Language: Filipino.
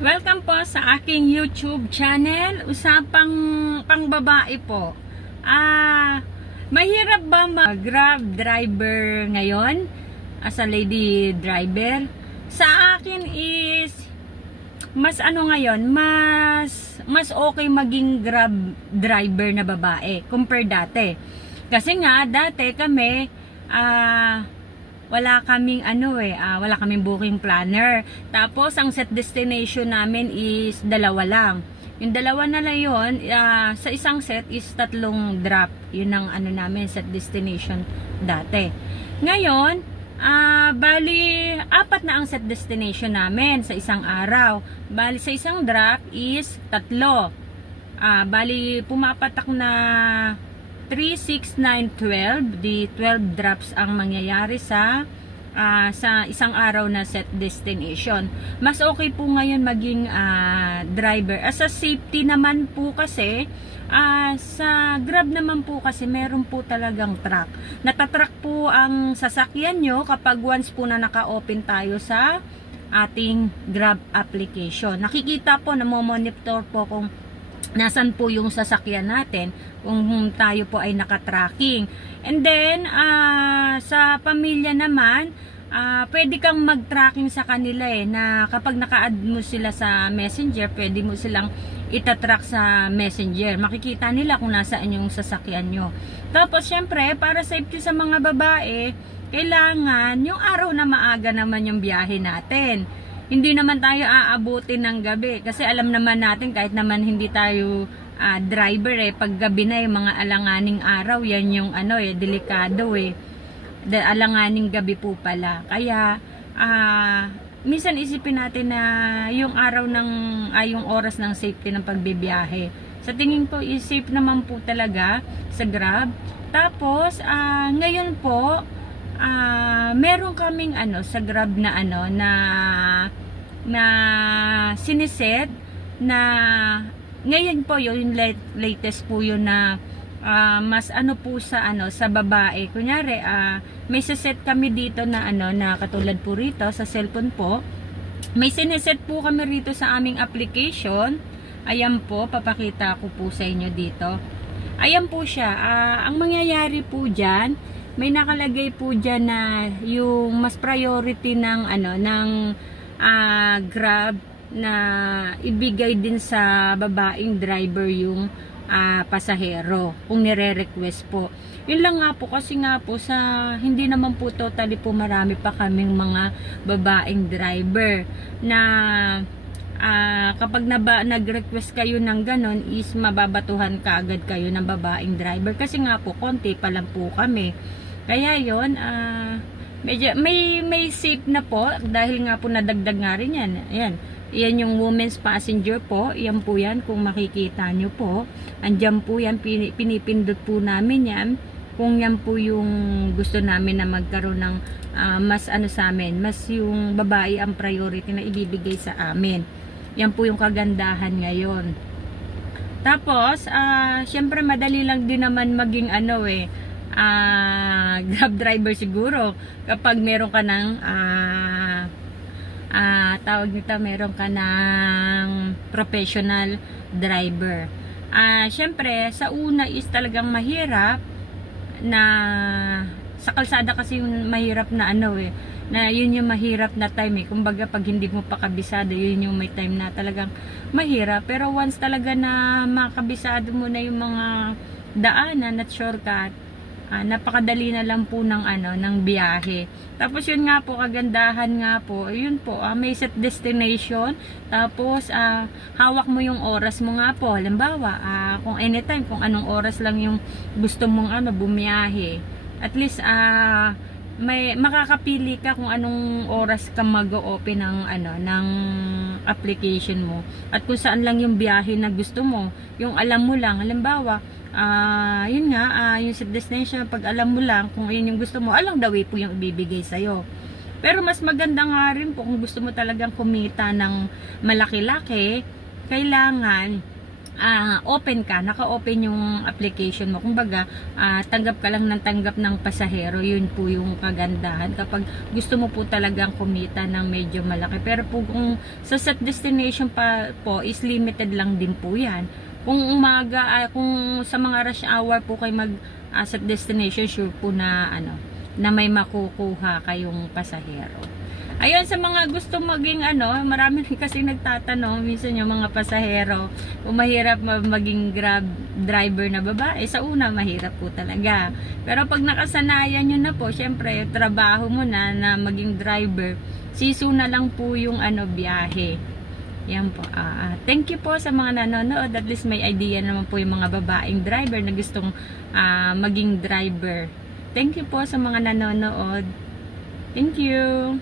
Welcome po sa aking YouTube channel. Usapang pangbabae po. Mahirap ba mag-Grab driver ngayon? As a lady driver? Sa akin is mas ngayon, mas okay maging Grab driver na babae compare dati. Kasi nga dati kami wala kaming wala kaming booking planner. Tapos ang set destination namin is dalawa lang. Yung dalawa na lang yun, sa isang set is 3 drop. Yun ang namin set destination dati. Ngayon, bali 4 na ang set destination namin sa isang araw. Bali sa isang drop is 3. Bali pumapatak na 3, 6, 9, 12. Di 12 drops ang mangyayari sa isang araw na set destination. Mas okay po ngayon maging driver. As a safety naman po kasi, sa Grab naman po kasi meron po talagang track. Natatrack po ang sasakyan nyo kapag once po na naka-open tayo sa ating Grab application. Nakikita po, namomonitor po kung nasan po yung sasakyan natin kung tayo po ay naka-tracking. And then sa pamilya naman, pwede kang mag-tracking sa kanila na kapag naka-add mo sila sa Messenger, pwede mo silang itatrack sa Messenger. Makikita nila kung nasaan yung sasakyan nyo. Tapos syempre, para safety sa mga babae, kailangan yung araw na maaga naman yung biyahe natin. Hindi naman tayo aabutin ng gabi kasi alam naman natin kahit naman hindi tayo driver pag gabi na yung mga alanganing araw, yan yung delikado alanganing gabi po pala. Kaya minsan isipin natin na yung araw yung oras ng safety ng pagbibiyahe. Sa tingin ko is safe naman po talaga sa Grab. Tapos ngayon po meron kaming sa Grab na siniset na ngayon po yung latest po yun na mas po sa babae. Kunyari may siset kami dito na na katulad po rito sa cellphone po. May siniset po kami rito sa aming application. Ayan po, papakita ko po sa inyo dito. Ayan po siya. Ang mangyayari po dyan, may nakalagay po dyan na yung mas priority ng Grab na ibigay din sa babaeng driver yung pasahero kung nire-request po. Yun lang nga po kasi nga po sa hindi naman po totally po marami pa kaming mga babaeng driver na kapag nag-request kayo ng ganon is mababatuhan kaagad kayo ng babaeng driver kasi nga po konti pa lang po kami. Kaya yon medyo may safe na po dahil nga po nadagdag nga rin yan. Ayan. Yan yung women's passenger po. Yan po yan kung makikita nyo po. Andyan po yan. Pinipindot po namin yan. Kung yan po yung gusto namin na magkaroon ng mas sa amin. Mas yung babae ang priority na ibibigay sa amin. Yan po yung kagandahan ngayon. Tapos, syempre madali lang din naman maging Grab driver siguro kapag meron ka ng tawag nito, meron ka ng professional driver. Syempre sa una is talagang mahirap na sa kalsada kasi yung mahirap na na yun yung mahirap na time kumbaga pag hindi mo pa kabisado, yun yung may time na talagang mahirap. Pero once talaga na makabisado mo na yung mga daanan at shortcut, napakadali na lang po ng biyahe. Tapos yun nga po, kagandahan nga po, yun po, may set destination. Tapos hawak mo yung oras mo nga po. Halimbawa, kung anytime, kung anong oras lang yung gusto mong bumiyahe. At least may makakapili ka kung anong oras ka mag-open ng application mo. At kung saan lang yung biyahe na gusto mo, yung alam mo lang. Halimbawa, yun nga, yung set destination, pag alam mo lang kung yun yung gusto mo, along the way po yung ibibigay sa'yo. Pero mas maganda nga rin po kung gusto mo talagang kumita ng malaki-laki, kailangan open ka, naka-open yung application mo. Kumbaga, tanggap ka lang ng tanggap ng pasahero. Yun po yung kagandahan kapag gusto mo po talagang kumita ng medyo malaki. Pero po kung sa set destination pa po is limited lang din po yan. Kung umaga, kung sa mga rush hour po kayo mag set destination, sure po na na may makukuha kayong pasahero. Ayun, sa mga gusto maging marami kasi nagtatanong, minsan yung mga pasahero, kung mahirap maging Grab driver na babae, sa una mahirap po talaga. Pero pag nakasanayan nyo na po, syempre, trabaho mo na maging driver, siso na lang po yung biyahe. Yan po. Thank you po sa mga nanonood. At least may idea naman po yung mga babaeng driver na gustong maging driver. Thank you po sa mga nanonood. Thank you.